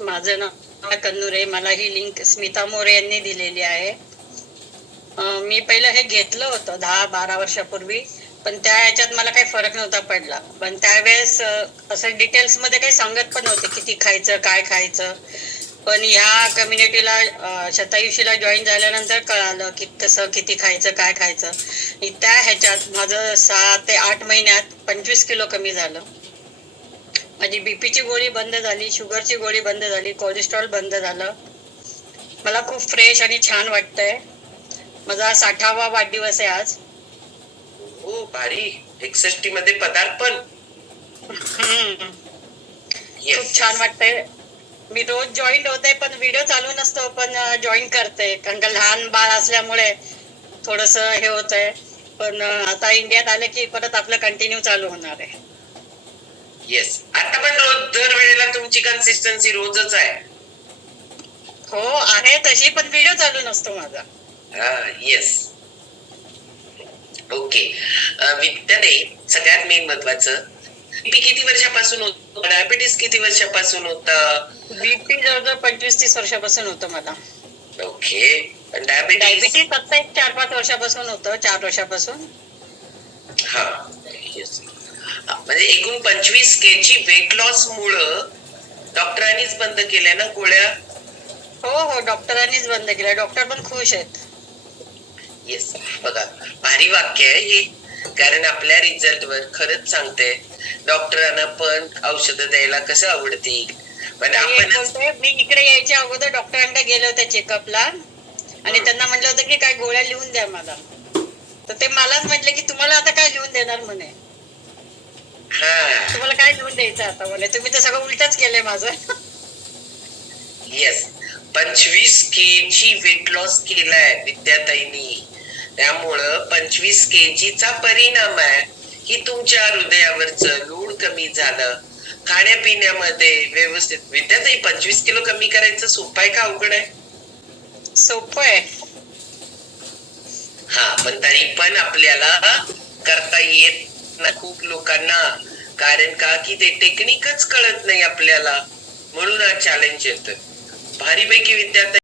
माझं नाव कन्नूरे. मला ही लिंक स्मिता मोरे यांनी दिलेली आहे. मी पहिलं हे घेतलं होतं 10-12 वर्षापूर्वी, पण त्या ह्याच्यात मला काही फरक नव्हता पडला. पण त्यावेळेस असं डिटेल्स मध्ये काही सांगत पण नव्हते किती खायचं, काय खायचं. पण ह्या कम्युनिटीला शतायुषीला जॉईन झाल्यानंतर कळालं की कसं किती खायचं, काय खायचं. आणि त्या ह्याच्यात माझं 6 ते 8 महिन्यात 25 किलो कमी झालं. माझी बीपीची गोळी बंद झाली, शुगरची गोळी बंद झाली, कोलेस्ट्रॉल बंद झालं. मला खूप फ्रेश आणि छान वाटतंय. माझा 60वा वाढदिवस आहे आज. हो, भारी. 61 मध्ये पदार्पण. हम्म. Yes. खूप छान वाटतंय. मी रोज जॉईन होते, पण व्हिडिओ चालू नसतो, पण जॉईन करते. कारण का लहान बाळ असल्यामुळे थोडस हे होतंय. पण आता इंडियात आले की परत आपलं कंटिन्यू चालू होणार आहे. येस, आता पण रोज दर वेळेला तुमची कन्सिस्टन्सी रोजच आहे. हो आहे तशी, पण व्हिडिओ चालू नसतो माझा. येस. ओके. विद्याने सगळ्यात मेन महत्वाचं, बीपी किती वर्षापासून होतं, डायबिटीस किती वर्षापासून होतं? बीपी जवळजवळ 25-30 वर्षापासून होतं मला. ओके. डायबिटीस? डायबिटीस आता एक 4-5 वर्षापासून होतं, 4 वर्षापासून. हा, येस. म्हणजे एकूण 25 केजी वेट लॉस मुळे डॉक्टरांनीच बंद केल्या ना गोळ्या? हो, डॉक्टरांनीच बंद केल्या. डॉक्टर पण खुश आहेत. येस, बघा, भारी वाक्य आहे हे. कारण आपल्या रिझल्ट वर खरंच सांगते, डॉक्टरांना पण औषधं द्यायला कसं आवडतील. पण आपण मी इकडे यायच्या अगोदर डॉक्टरांकडे गेले होते चेकअपला, आणि त्यांना म्हटलं होतं की काय गोळ्या लिहून द्या मला. तर ते मलाच म्हटले की तुम्हाला आता काय लिहून देणार म्हणे. तुम्हाला काय लिहून द्यायचं आता म्हणे, तुम्ही तर सगळं उलटच केलंय माझं. येस, 25 केजी वेट लॉस केलाय विद्याताईंनी. त्यामुळं 25 केजीचा परिणाम आहे की तुमच्या हृदयावरचं लोड कमी झालं, खाण्यापिण्यामध्ये व्यवस्थित. विद्याताई, 25 किलो कमी करायचं सोपं आहे का अवघड आहे? सोपं आहे. हा, पण तरी पण आपल्याला करता येत ना खूप लोकांना. कारण का की ते टेक्निकच कळत नाही आपल्याला, म्हणून हा चॅलेंज येतं. भारीपैकी विद्यार्थी